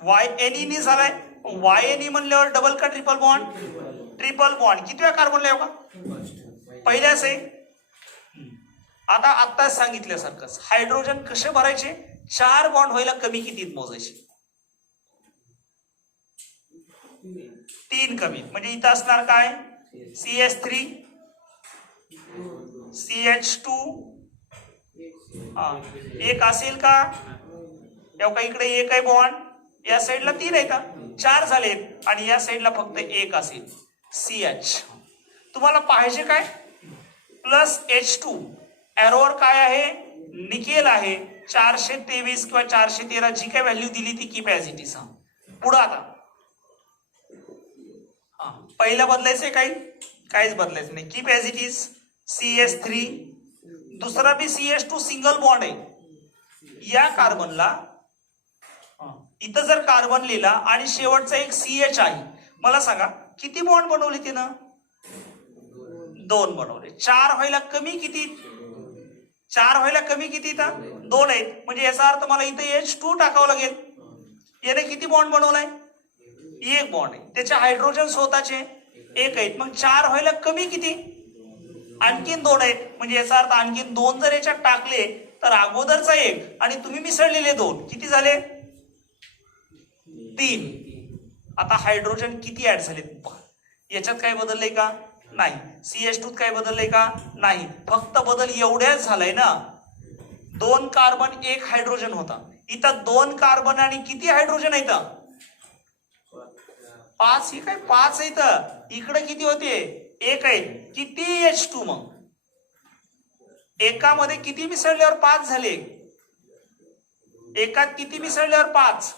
YNE ने झालाय. YNE म्हणल्यावर डबल का ट्रिपल बॉन्ड? Triple bond. किती वेळा कार्बनला आहे का? पहिल्याच आहे. आता सांगितल्यासारखंच हायड्रोजन कसे भरायचे? 4 बॉन्ड व्हायला कमी कितीत मोजायचे? 3 कमी, म्हणजे इथं असणार काय CH3 CH2 एक असेल का? एवढा इकडे एक आहे बॉन्ड, या साईडला 3 आहे का? 4 झालेत आणि या साईडला फक्त एक असेल CH. तुम्हाला पाहिजे काय? प्लस H2 एरोवर काय आहे? निकेल आहे. 423 किंवा 413 जी काय व्हॅल्यू दिली ती कीप ॲज इट इज. पुढं आता पहिलं बदलायचंय काही? काहीच बदलायचं नाही, keep as it is. CH3 दुसरा बी CH2 सिंगल बॉन्ड आहे. या कार्बनला इथं जर कार्बन लिहिला आणि शेवटचा एक CH आहे, मला सांगा किती बॉन्ड बनवले तिनं? 2 बनवले. 4 व्हायला कमी किती? 4 व्हायला कमी किती? इथं 2 आहेत, म्हणजे याचा अर्थ मला इथं H2 टाकावं लागेल. याने किती बॉन्ड बनवलाय? 1 बॉन्ड आहे. त्याचे हायड्रोजन स्वतःचे 1 आहेत, मग 4 व्हायला कमी किती? आणखीन 2 आहेत, म्हणजे याचा अर्थ आणखीन 2 जर याच्यात टाकले तर अगोदरचा 1 आणि तुम्ही मिसळलेले 2 किती झाले? 3. आता हायड्रोजन किती ऍड झाले? याच्यात काय बदललंय का? नाही. CH2 काय बदललंय का? नाही. फक्त बदल एवढ्याच झालाय ना, 2 कार्बन 1 हायड्रोजन होता, इथं 2 कार्बन आणि किती हायड्रोजन आहेत? 5. ही काय 5 आहे इथं, इकडे किती होते? 1 आहे. किती H2? मग एकामध्ये किती मिसळल्यावर 5 झाले? एकात किती मिसळल्यावर 5?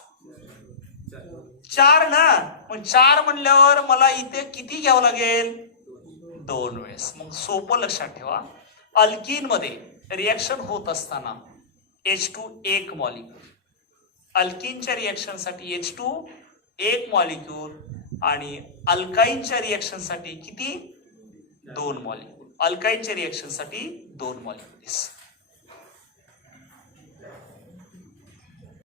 4 ना. मग 4 म्हणल्यावर मला इथे किती घ्यावं लागेल? 2 वेळेस. मग सोपं लक्षात ठेवा, अल्कीन मध्ये रिएक्शन होत असताना H2 1 मॉलिक्यूल, अल्कीनच्या रिएक्शन साठी H2 1 मॉलिक्यूल आणि अल्काईनच्या रिएक्शन साठी किती? 2 मॉलिक्यूल. अल्काईनच्या रिएक्शन साठी 2 मॉलिक्यूल्स.